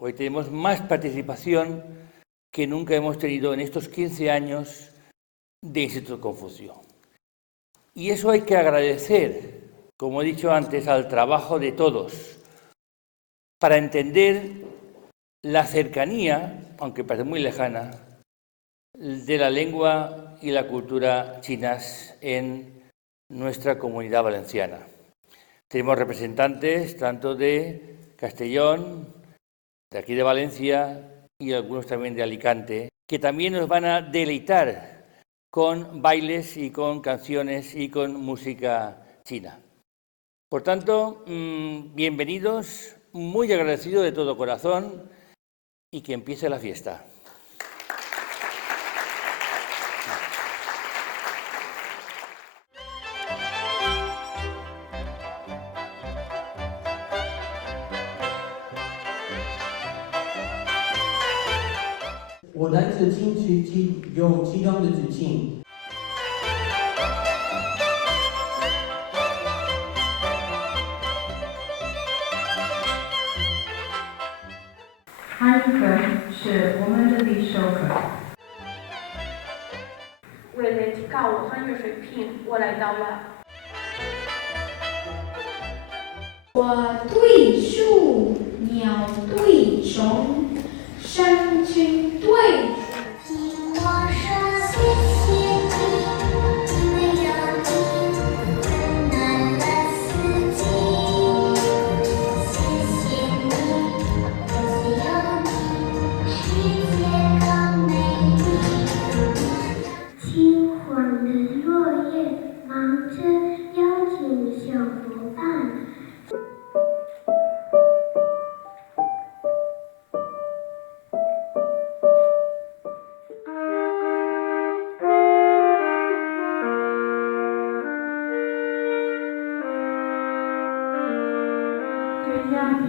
Hoy tenemos más participación que nunca hemos tenido en estos 15 años de Instituto Confucio. Y eso hay que agradecer, como he dicho antes, al trabajo de todos, para entender la cercanía, aunque parece muy lejana, de la lengua y la cultura chinas en nuestra comunidad valenciana. Tenemos representantes tanto de Castellón, de aquí de Valencia y algunos también de Alicante, que también nos van a deleitar con bailes y con canciones y con música china. Por tanto, bienvenidos, muy agradecido de todo corazón y que empiece la fiesta. 我来自金区有其中的指令。韩文是我们的必修课。为了提高我汉语水平，我来到了。我对树，鸟对虫，山菌对。听我说，谢谢你，因为有你，温暖了四季。谢谢你，就是有你，世界更美丽。轻缓的落叶，忙着邀请小伙伴。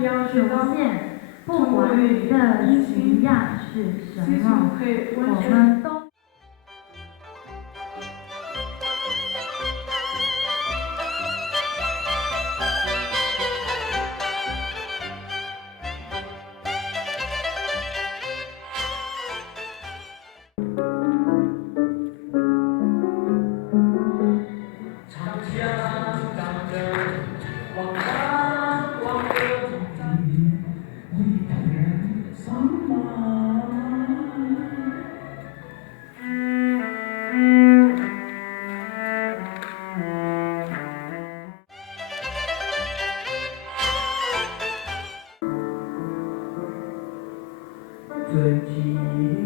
要求方面，不管你的形象是什么，我们都。 最近。